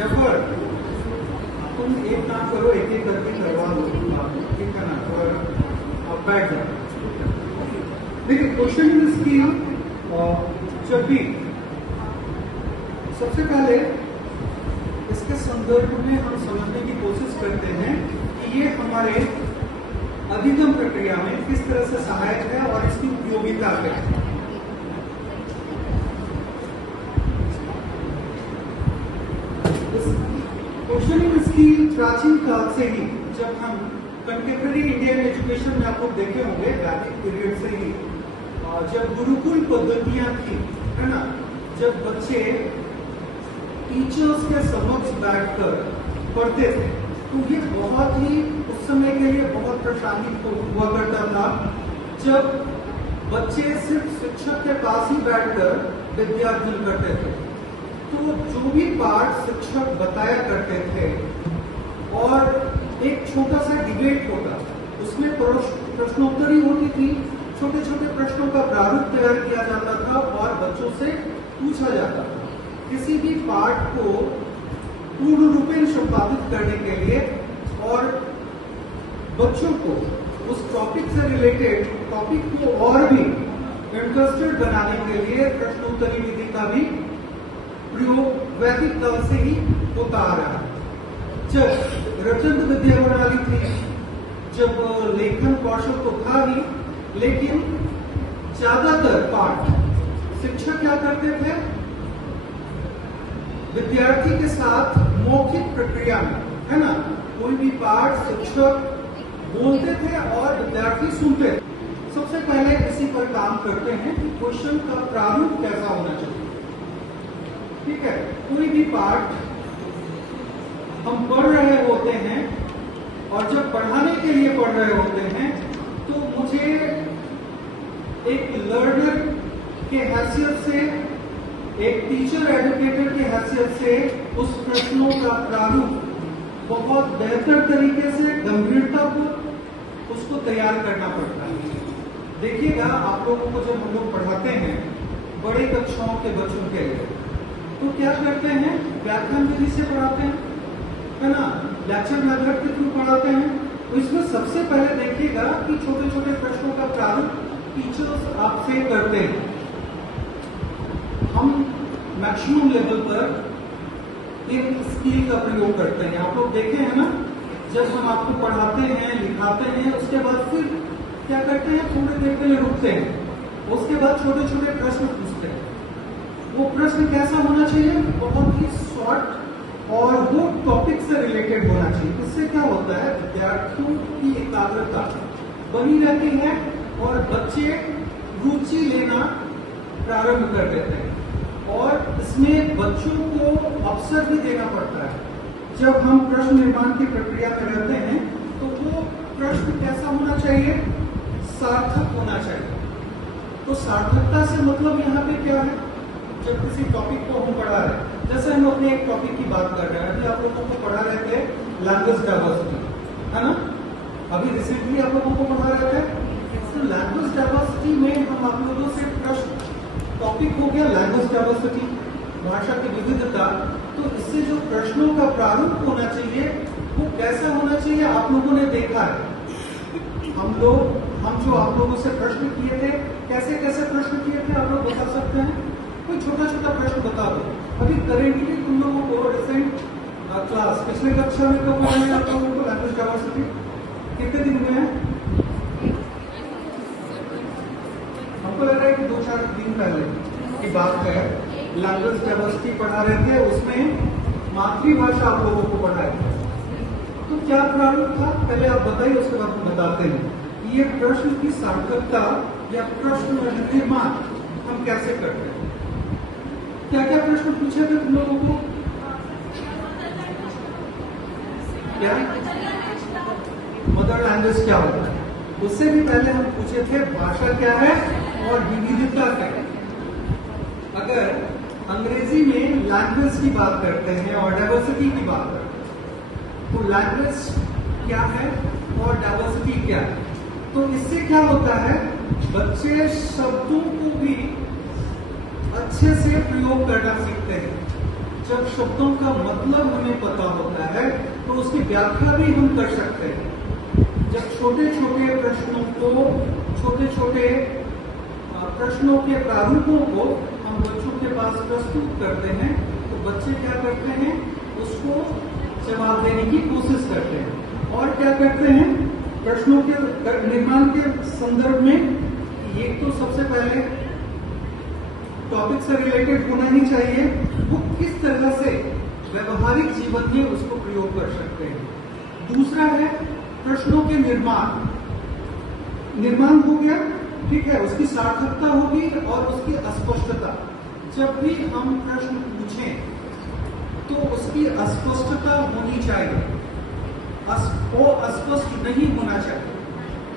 जफर, तुम एक काम करो, एक एक करके करवा दो, ठीक है ना? और अब बैठ जाओ। देखिए, क्वेश्चन इसकी जब भी सबसे पहले इसके संदर्भ में हम समझने की कोशिश करते हैं कि ये हमारे अधिगम प्रक्रिया में किस तरह से सहायक है और इसकी उपयोगिता क्या है। क्वेश्चनिंग इसकी प्राचीन काल से ही, जब हम कंटेम्प्रेरी इंडियन एजुकेशन में आप लोग देखे होंगे, वैदिक पीरियड से ही, जब गुरुकुल पद्धतियां थी, है ना, जब बच्चे टीचर्स के समक्ष बैठकर पढ़ते थे, तो ये बहुत ही उस समय के लिए बहुत प्रासंगिक हुआ करता था, जब बच्चे सिर्फ शिक्षक के पास ही बैठकर विद्यार्जन करते थे। तो जो भी पाठ शिक्षक बताया करते थे और एक छोटा सा डिबेट होता, उसमें प्रश्नोत्तरी होती थी, छोटे छोटे प्रश्नों का प्रारूप तैयार किया जाता था और बच्चों से पूछा जाता था। किसी भी पाठ को पूर्ण रूपेण संपादित करने के लिए और बच्चों को उस टॉपिक से रिलेटेड टॉपिक को और भी इंटरेस्टेड बनाने के लिए प्रश्नोत्तरी विधि का भी प्रयोग वैदिक काल से ही होता आ रहा है। जब रचन विद्या प्रणाली थी, जब लेखन कौशल तो था ही, लेकिन ज्यादातर पाठ शिक्षक क्या करते थे, विद्यार्थी के साथ मौखिक प्रक्रिया में, है ना, कोई भी पाठ शिक्षक बोलते थे और विद्यार्थी सुनते थे। सबसे पहले इसी पर काम करते हैं कि क्वेश्चन का प्रारूप कैसा होना चाहिए। ठीक है, कोई भी पाठ हम पढ़ रहे होते हैं और जब पढ़ाने के लिए पढ़ रहे होते हैं तो मुझे एक लर्नर के हैसियत से, एक टीचर एजुकेटर के हैसियत से उस प्रश्नों का प्रारूप बहुत बेहतर तरीके से गंभीरता को उसको तैयार करना पड़ता है। देखिएगा, आप लोगों को जब हम लोग पढ़ाते हैं बड़े कक्षाओं के बच्चों के लिए, तो क्या करते हैं, व्याख्यान विधि से पढ़ाते हैं, है ना, लेक्चर मेथड के थ्रू पढ़ाते हैं। तो इसमें सबसे पहले देखिएगा कि छोटे छोटे प्रश्नों का प्रारूप टीचर्स आपसे करते हैं। हम मैक्सिमम लेवल पर एक स्किल का प्रयोग करते हैं। आप लोग देखे हैं ना, जब हम आपको पढ़ाते हैं, लिखाते हैं, उसके बाद फिर क्या करते हैं, थोड़ी देर के लिए रुकते हैं, उसके बाद छोटे छोटे प्रश्न पूछते हैं। वो प्रश्न कैसा होना चाहिए, बहुत ही शॉर्ट और वो टॉपिक से रिलेटेड होना चाहिए। इससे क्या होता है, विद्यार्थियों की एकाग्रता बनी रहती है और बच्चे रुचि लेना प्रारंभ कर देते हैं। और इसमें बच्चों को अवसर भी देना पड़ता है। जब हम प्रश्न निर्माण की प्रक्रिया में रहते हैं तो वो प्रश्न कैसा होना चाहिए, सार्थक होना चाहिए। तो सार्थकता से मतलब यहाँ पे क्या है, जब किसी टॉपिक को हम पढ़ा रहे हैं, जैसे हम अपने एक टॉपिक की बात कर रहे हैं, अभी आप लोगों को पढ़ा रहे थे लैंग्वेज डाइवर्सिटी, है ना, अभी रिसेंटली आप लोगों को पढ़ा रहे थे। तो लैंग्वेज डाइवर्सिटी में हम आप लोगों से प्रश्न, टॉपिक हो गया लैंग्वेज डाइवर्सिटी, भाषा की विविधता। तो इससे जो प्रश्नों का प्रारूप होना चाहिए वो कैसा होना चाहिए, आप लोगों ने देखा है। हम जो आप लोगों से प्रश्न किए थे, कैसे कैसे प्रश्न किए थे, आप लोग बता सकते हैं? कोई छोटा छोटा प्रश्न बता दो। अभी करेंटली तुम लोगों को रिसेंट क्लास पिछले कक्षा में कब हुआ है आप लोगों को लैंग्वेज डाइवर्सिटी, कितने दिन हुए हैं? हमको लग रहा है कि 2-4 दिन पहले की बात है, लैंग्वेज डाइवर्सिटी पढ़ा रहे थे, उसमें मातृभाषा आप लोगों को पढ़ाया था। तो क्या प्रारूप था, पहले आप बताइए, उसके बाद हम बताते हैं ये प्रश्न की सार्थकता या प्रश्न निर्माण हम कैसे करते हैं। क्या क्या प्रश्न पूछे थे तुम लोगों को, क्या मदर लैंग्वेज क्या होता है, उससे भी पहले हम पूछे थे भाषा क्या है और विविधता क्या है। अगर अंग्रेजी में लैंग्वेज की बात करते हैं और डाइवर्सिटी की बात करते हैं, तो लैंग्वेज क्या है और डाइवर्सिटी क्या है, तो इससे क्या होता है, बच्चे शब्दों को भी अच्छे से प्रयोग करना सीखते हैं। जब शब्दों का मतलब हमें पता होता है तो उसकी व्याख्या भी हम कर सकते हैं। जब छोटे छोटे प्रश्नों को, छोटे छोटे प्रश्नों के प्रारूपों को हम बच्चों के पास प्रस्तुत करते हैं तो बच्चे क्या करते हैं, उसको जवाब देने की कोशिश करते हैं। और क्या करते हैं, प्रश्नों के निर्माण के संदर्भ में ये तो सबसे पहले टॉपिक से रिलेटेड होना ही चाहिए, वो किस तरह से व्यवहारिक जीवन में उसको प्रयोग कर सकते हैं। दूसरा है प्रश्नों के निर्माण हो गया, ठीक है, उसकी सार्थकता होगी और उसकी अस्पष्टता। जब भी हम प्रश्न पूछें तो उसकी अस्पष्टता होनी चाहिए, वो अस्पष्ट नहीं होना चाहिए।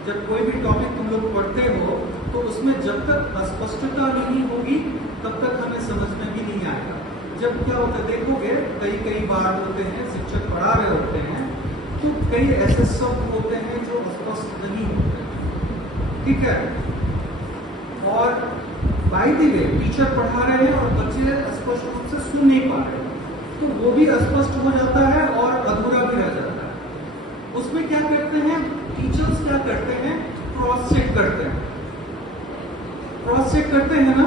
जब कोई भी टॉपिक तुम लोग पढ़ते हो तो उसमें जब तक अस्पष्टता नहीं होगी तब तक हमें समझ में भी नहीं आएगा। जब क्या होता है देखोगे, कई बार होते हैं शिक्षक पढ़ा रहे होते हैं तो कई ऐसे शब्द होते हैं जो स्पष्ट नहीं होते, ठीक है, और बाय द वे टीचर पढ़ा रहे हैं और बच्चे स्पष्ट रूप से सुन नहीं पा रहे तो वो भी अस्पष्ट हो जाता है और अधूरा भी रह जाता है। उसमें क्या करते हैं टीचर्स, क्या करते हैं, क्रॉस चेक करते हैं। क्रॉस चेक करते हैं ना,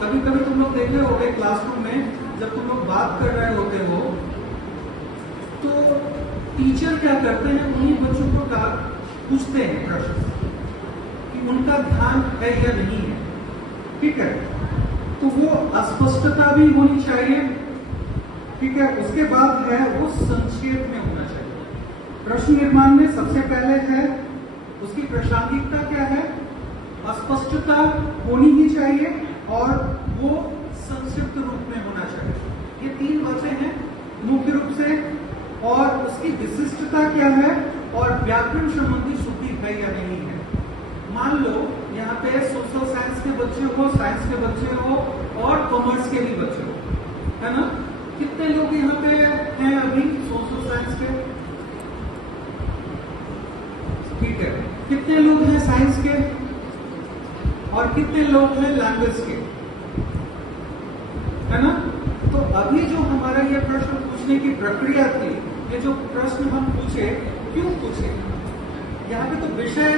कभी कभी तुम लोग देखे होंगे क्लासरूम में जब तुम लोग बात कर रहे होते हो तो टीचर क्या करते हैं, उन्हीं बच्चों को पूछते हैं प्रश्न कि उनका ध्यान है या नहीं है, ठीक है। तो वो अस्पष्टता भी होनी चाहिए, ठीक है। उसके बाद है वो संक्षेप में होना चाहिए। प्रश्न निर्माण में सबसे पहले है उसकी प्रासंगिकता क्या है, अस्पष्टता होनी ही चाहिए और वो संक्षिप्त रूप में होना चाहिए। ये तीन बातें हैं मुख्य रूप से। और उसकी विशिष्टता क्या है और व्याकरण संबंधी शुद्धि है या नहीं है। मान लो यहाँ पे सोशल साइंस के बच्चे हो, साइंस के बच्चे हो और कॉमर्स के भी बच्चे हो, है ना। कितने लोग यहाँ पे हैं अभी सोशल साइंस के, ठीक है। कितने लोग हैं साइंस के और कितने लोग हैं लैंग्वेज के, है ना। तो अभी जो हमारा ये प्रश्न पूछने की प्रक्रिया थी, ये जो प्रश्न हम पूछे, क्यों पूछे, यहाँ पे तो विषय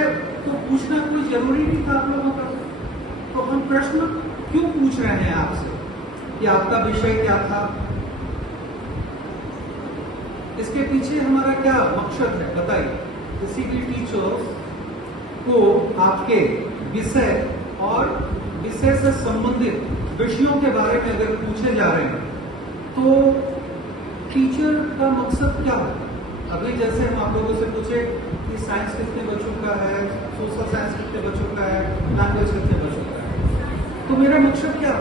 तो पूछना कोई जरूरी नहीं था आप लोगों का, तो हम प्रश्न क्यों पूछ रहे हैं आपसे कि आपका विषय क्या था, इसके पीछे हमारा क्या मकसद है बताइए। किसी भी टीचर्स को आपके विषय और विषय से संबंधित विषयों के बारे में अगर पूछे जा रहे हैं तो टीचर का मकसद क्या है। अभी जैसे हम आप लोगों से पूछे कि साइंस कितने बच्चों का है, सोशल साइंस कितने बच्चों का है, लैंग्वेज कितने बच्चों का है, तो मेरा मकसद क्या है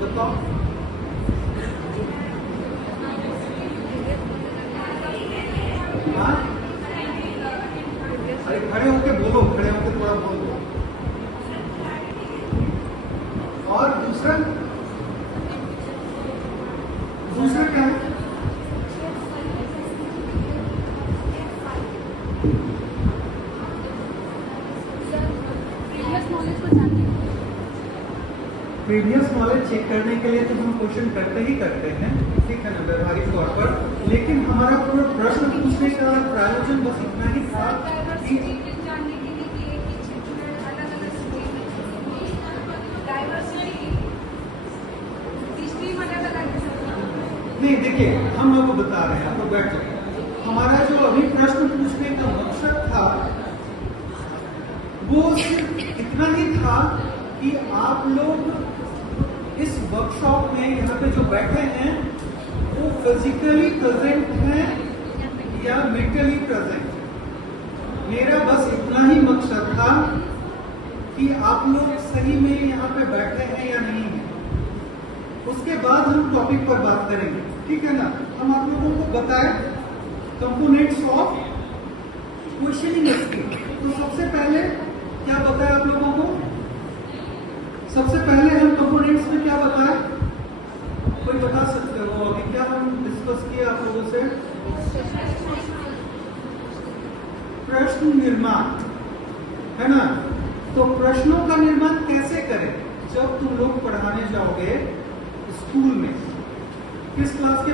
बताओ। हाँ, अरे खड़े होके बोलो, खड़े होके थोड़ा बोलो। और दूसरा क्या है, प्रीवियस नॉलेज चेक करने के लिए तो हम क्वेश्चन करते ही करते हैं, ठीक है ना, व्यवहारिक तौर पर। लेकिन हमारा पूरा प्रश्न पूछने का प्रायोजन बस इतना ही था कि नहीं, देखिए हम आपको बता रहे हैं, आपको बैठ जाए। हमारा जो अभी प्रश्न पूछने का मकसद था वो सिर्फ इतना ही था कि आप लोग इस वर्कशॉप में यहाँ पे जो बैठे हैं वो फिजिकली प्रेजेंट हैं या मेंटली प्रेजेंट है। मेरा बस इतना ही मकसद था कि आप लोग सही में यहाँ पे बैठे हैं या नहीं है। उसके बाद हम टॉपिक पर बात करेंगे, ठीक है ना। हम आप लोगों को बताएं कंपोनेंट्स ऑफ क्वेश्चनिंग स्किल। तो सबसे पहले क्या बताया आप लोगों को, सबसे पहले हम कंपोनेंट्स में क्या बताया, कोई बता सकते हो अभी क्या हम डिस्कस किए आप लोगों से। प्रश्न निर्माण, है ना। तो प्रश्नों का निर्माण कैसे करें, जब तुम लोग पढ़ाने जाओगे स्कूल में किस क्लास के